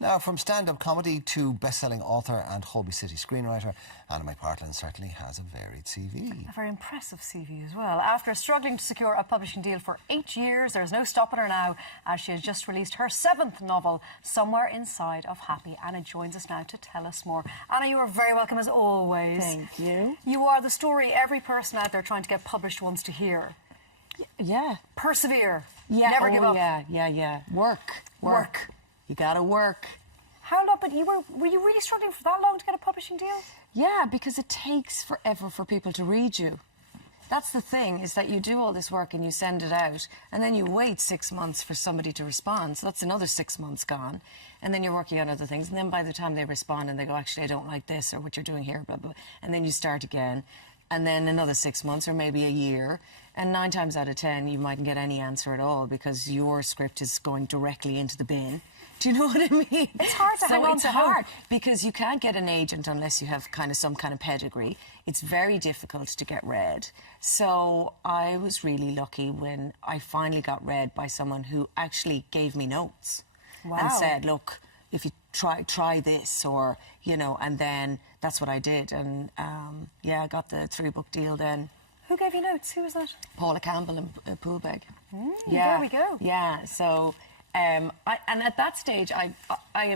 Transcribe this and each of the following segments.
Now, from stand-up comedy to best-selling author and Holby City screenwriter, Anna McPartlin certainly has a varied CV. A very impressive CV as well. After struggling to secure a publishing deal for 8 years, there's no stopping her now, as she has just released her 7th novel, Somewhere Inside of Happy. Anna joins us now to tell us more. Anna, you are very welcome as always. Thank you. You are the story every person out there trying to get published wants to hear. Yeah. Persevere. Yeah. Never give up. Yeah. Work. You gotta work. How long? But were you really struggling for that long to get a publishing deal? Yeah, because it takes forever for people to read you. That's the thing, is that you do all this work and you send it out, and then you wait 6 months for somebody to respond. So that's another 6 months gone. And then you're working on other things. And then by the time they respond and they go, actually, I don't like this or what you're doing here, blah, blah. And then you start again. And then another 6 months or maybe a year. And 9 times out of 10, you mightn't get any answer at all because your script is going directly into the bin. Do you know what I mean? It's hard to hang on to hard because you can't get an agent unless you have some kind of pedigree. It's very difficult to get read. So I was really lucky when I finally got read by someone who actually gave me notes. Wow. And said, look, if you try this, or, you know, and then that's what I did. And yeah, I got the 3-book deal then. Who gave you notes? Who was that? Paula Campbell and Poolbeg. There we go. Yeah, so... and at that stage, I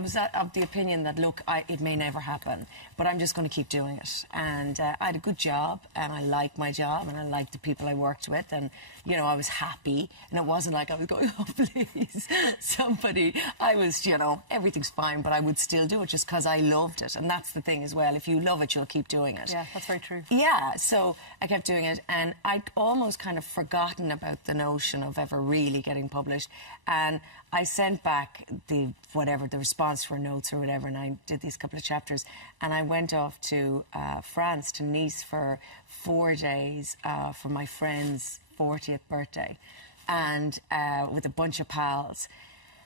was of the opinion that, look, it may never happen, but I'm just going to keep doing it. And I had a good job, and I liked my job, and I liked the people I worked with, and, you know, I was happy. And it wasn't like I was going, oh, please, somebody. I was, you know, everything's fine, but I would still do it just because I loved it. And that's the thing as well. If you love it, you'll keep doing it. Yeah, that's very true. Yeah, so I kept doing it, and I'd almost kind of forgotten about the notion of ever really getting published. And I sent back the response for notes or whatever, and I did these couple of chapters, and I went off to France, to Nice, for 4 days for my friend's 40th birthday, and with a bunch of pals.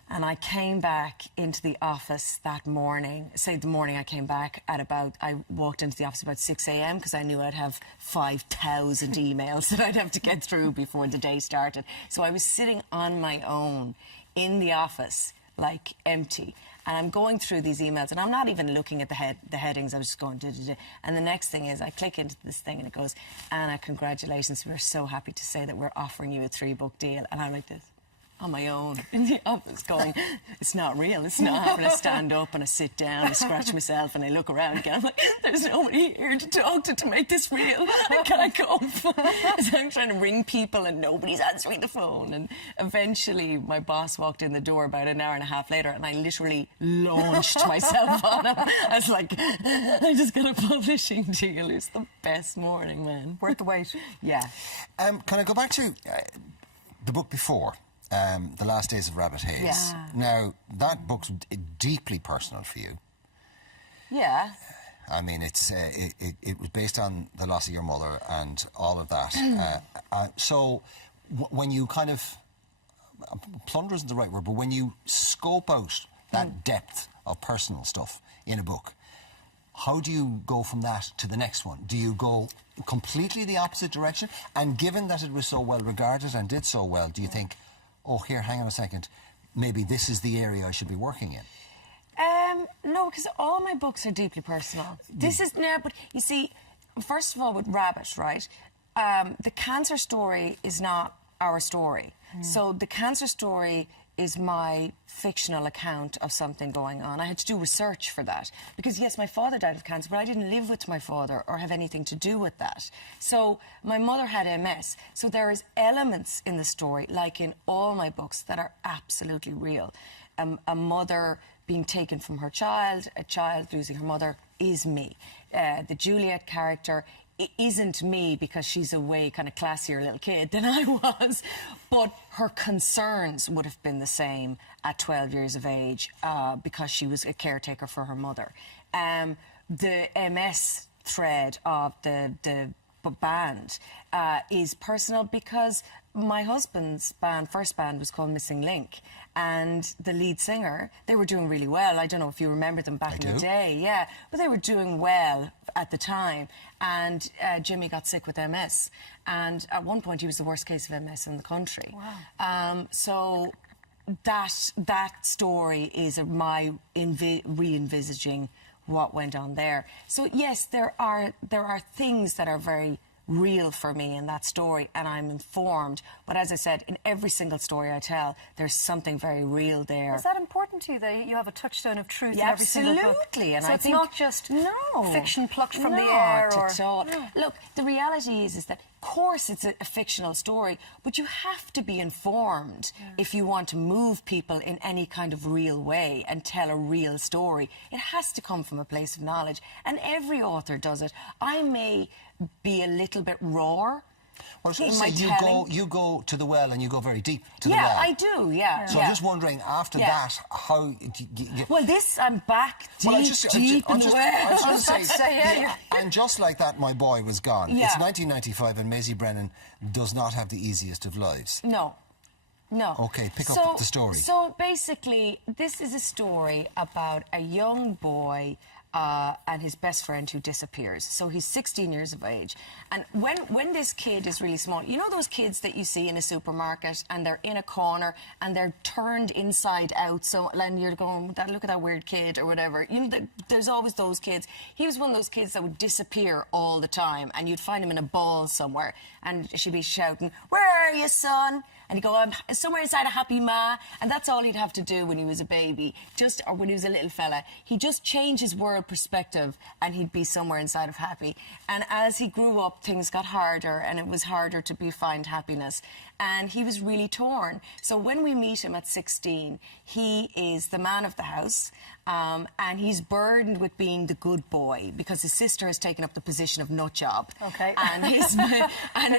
And I came back into the office that morning, the morning I came back at I walked into the office about 6 a.m. because I knew I'd have 5,000 emails that I'd have to get through before the day started. So I was sitting on my own in the office, like empty. And I'm going through these emails, and I'm not even looking at the headings. I was just going, da. And the next thing is I click into this thing, and it goes, Anna, congratulations. We're so happy to say that we're offering you a 3-book deal. And I'm like this, on my own in the office going, it's not real, it's not. And I stand up and I sit down, I scratch myself and I look around again. I'm like, there's nobody here to talk to make this real. I can't cope. So I'm trying to ring people and nobody's answering the phone. And eventually my boss walked in the door about an hour and a half later, and I literally launched myself on him. I was like, I just got a publishing deal. It's the best morning, man. Worth the wait. Yeah. Can I go back to the book before? The Last Days of Rabbit Haze. Yeah. Now, that book's deeply personal for you. Yeah. I mean, it was based on the loss of your mother and all of that. So when you kind of... plunder isn't the right word, but when you scope out that depth of personal stuff in a book, how do you go from that to the next one? Do you go completely the opposite direction? And given that it was so well regarded and did so well, do you think, oh, here, hang on a second, maybe this is the area I should be working in? No, because all my books are deeply personal. This is, yeah, but you see, first of all, with Rabbit, right, the cancer story is not our story. So the cancer story is my fictional account of something going on. I had to do research for that because, yes, my father died of cancer, but I didn't live with my father or have anything to do with that. So my mother had MS. So there is elements in the story, like in all my books, that are absolutely real. A mother being taken from her child, a child losing her mother, is me. The Juliet character, it isn't me because she's a way kind of classier little kid than I was, but her concerns would have been the same at 12 years of age because she was a caretaker for her mother. The MS thread of the band is personal because my husband's first band was called Missing Link, and the lead singer, they were doing really well. I don't know if you remember them back in the day. Yeah, but they were doing well at the time, and Jimmy got sick with MS, and at one point he was the worst case of MS in the country. Wow. So that story is my re-envisaging what went on there. So yes, there are things that are very real for me in that story, and I'm informed. But as I said, in every single story I tell, there's something very real there. Is that important to you, that you have a touchstone of truth Yeah, in every single book? absolutely. And so I it's think not just fiction plucked from the air? Not at all. Look, the reality is that, of course, it's a fictional story, but you have to be informed if you want to move people in any kind of real way and tell a real story. It has to come from a place of knowledge, and every author does it. I may be a little bit raw. Well, I was going to say, you go to the well and you go very deep to the well. Yeah, I do, yeah. So I'm just wondering, after that, how... Well, I'm back deep in the well. I was going to say, and just like that, my boy was gone. Yeah. It's 1995 and Maisie Brennan does not have the easiest of lives. No. Okay, pick up the story. So basically, this is a story about a young boy and his best friend who disappears. So he's 16 years of age. And when this kid is really small, you know those kids that you see in a supermarket and they're in a corner and they're turned inside out, so and you're going, look at that weird kid or whatever. You know, there's always those kids. He was one of those kids that would disappear all the time, and you'd find him in a ball somewhere and she'd be shouting, "Where are you, son?" And he'd go, "I'm somewhere inside a happy ma." And that's all he'd have to do when he was a baby, or when he was a little fella. He'd just change his world perspective and he'd be somewhere inside of happy. And as he grew up, things got harder, and it was harder to find happiness. And he was really torn. So when we meet him at 16, he is the man of the house, and he's burdened with being the good boy because his sister has taken up the position of nut job. Okay. And there's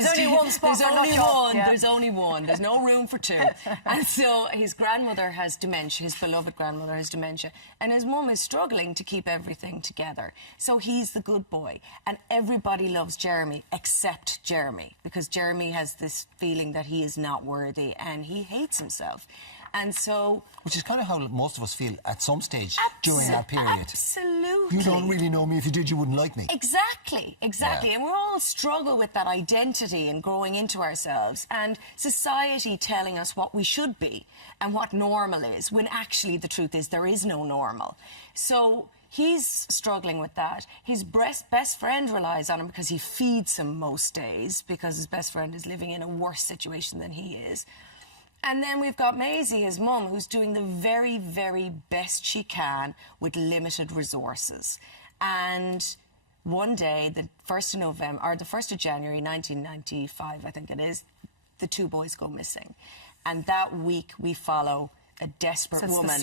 only one spot for nut job. There's only one. There's no room for two. And so his grandmother has dementia, his beloved grandmother has dementia, and his mum is struggling to keep everything together. So he's the good boy, and everybody loves Jeremy except Jeremy, because Jeremy has this feeling that he is not worthy and he hates himself. And so... Which is kind of how most of us feel at some stage during that period. Absolutely. You don't really know me. If you did, you wouldn't like me. Exactly. Yeah. And we all struggle with that identity and growing into ourselves, and society telling us what we should be and what normal is, when actually the truth is there is no normal. So he's struggling with that. His best friend relies on him because he feeds him most days, because his best friend is living in a worse situation than he is. And then we've got Maisie, his mum, who's doing the very, very best she can with limited resources. And one day, the 1st of November, or the 1st of January 1995, I think it is, the two boys go missing. And that week we follow a desperate woman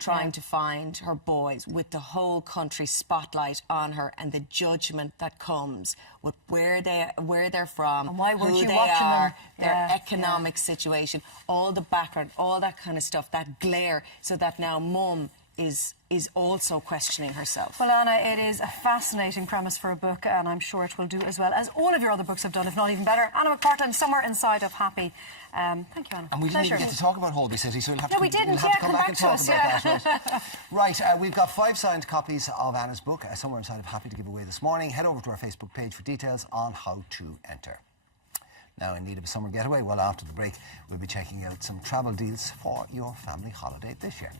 trying to find her boys, with the whole country spotlight on her, and the judgment that comes with where they're from, and why who you they watching are, them? their economic situation, all the background, all that kind of stuff, that glare, so that now mum is also questioning herself. Well, Anna, it is a fascinating premise for a book, and I'm sure it will do as well as all of your other books have done, if not even better. Anna McPartlin, Somewhere Inside of Happy. Thank you, Anna. And we didn't even get to talk about Holby City, so we'll have to, we didn't. we'll have to come back and talk us, about that. Right, we've got 5 signed copies of Anna's book, Somewhere Inside of Happy, to give away this morning. Head over to our Facebook page for details on how to enter. Now, in need of a summer getaway? Well, after the break, we'll be checking out some travel deals for your family holiday this year.